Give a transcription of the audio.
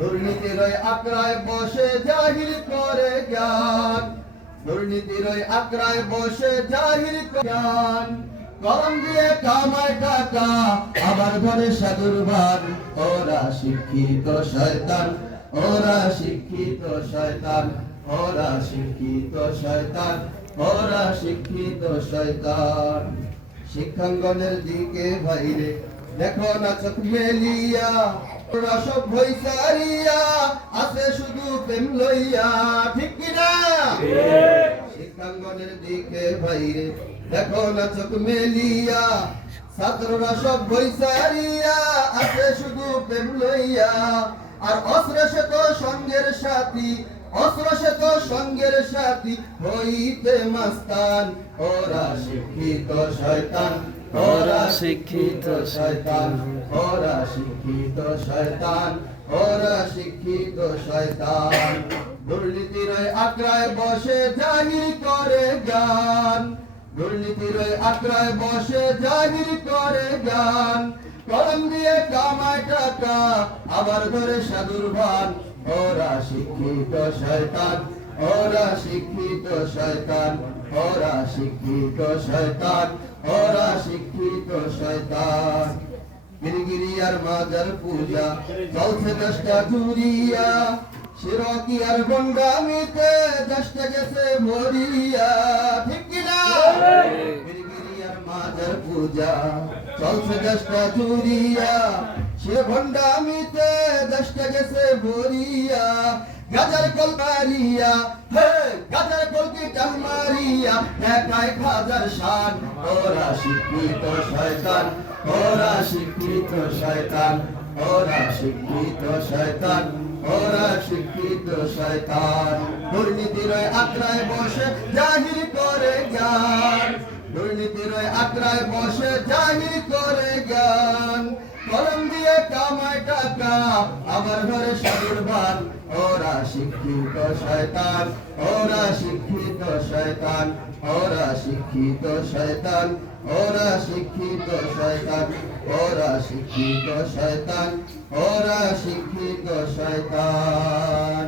দুর্নীতির ওই আকড়ায় বসে জাহির করে জ্ঞান, দুর্নীতির ওই আকড়ায় বসে জাহির করে জ্ঞান। কলম দিয়ে কামায় টাকা আবার ধরে সাধুর ভান, ওরা শিক্ষিত শয়তান, ওরা শিক্ষিত শয়তান, ওরা শিক্ষিত শয়তান, ওরা শিক্ষিত শয়তান। শিক্ষাঙ্গনের দিকে ভাইরে দেখো না চোখ মেলিয়া, ওরা সব ভয় সারিয়া আছে শুধু প্রেম লইয়া, ঠিক কিনা? শিক্ষাঙ্গনের দিকে ভাইরে দেখো না চোখ মেলিয়া, ছাত্ররা সব ভয় সারিয়া আছে শুধু প্রেম লইয়া। আর অস্ত্র সে তো সঙ্গের সাথী, অস্ত্র সে তো সঙ্গের সাথী হইতে মাস্তান, ওরা শিক্ষিত শয়তান, ওরা শিক্ষিত শয়তান, ওরা শিক্ষিত শয়তান, ওরা শিক্ষিত শয়তান। দুর্নীতির আকড়ায় বসে জাহির করে জ্ঞান, দুর্নীতির আকড়ায় বসে জাহির করে জ্ঞান। কলম দিয়ে কামায় টাকা আবার ধরে সাধুর ভান, ওরা শিক্ষিত শয়তান, ওরা শিক্ষিত শয়তান, ওরা শিক্ষিত শয়তান, ওরা শিক্ষিত শয়তান। গিরিগিরি আর মাজার পূজা চলছে দেশটা জুড়িয়া, শিরকি আর গন্ডামিতে দেশটা গেছে মরিয়া, ঠিক কিনা? গিরিগিরি আর মাজার পূজা চলছে দেশটা জুড়িয়া, সে ভণ্ডামিতে দেশটা গেছে মরিয়া। গাজার কল মারিয়া, হে গাজার কল কি টান মারিয়া দেখায় খাজার শান, ওরা শিক্ষিত শয়তান, ওরা শিক্ষিত শয়তান, ওরা শিক্ষিত শয়তান, ওরা শিক্ষিত শয়তান। দুর্নীতির আকড়ায় বসে জাহির করে জ্ঞান, দুর্নীতির আকড়ায় বসে জাহির করে জ্ঞান। কলম দিয়ে কামায় টাকা আবার ঘরে সাধুর ভান, ওরা শিক্ষিত শয়তান, ওরা শিক্ষিত শয়তান, ওরা শিক্ষিত শয়তান, ওরা শিক্ষিত শয়তান, ওরা শিক্ষিত শয়তান, ওরা শিক্ষিত শয়তান।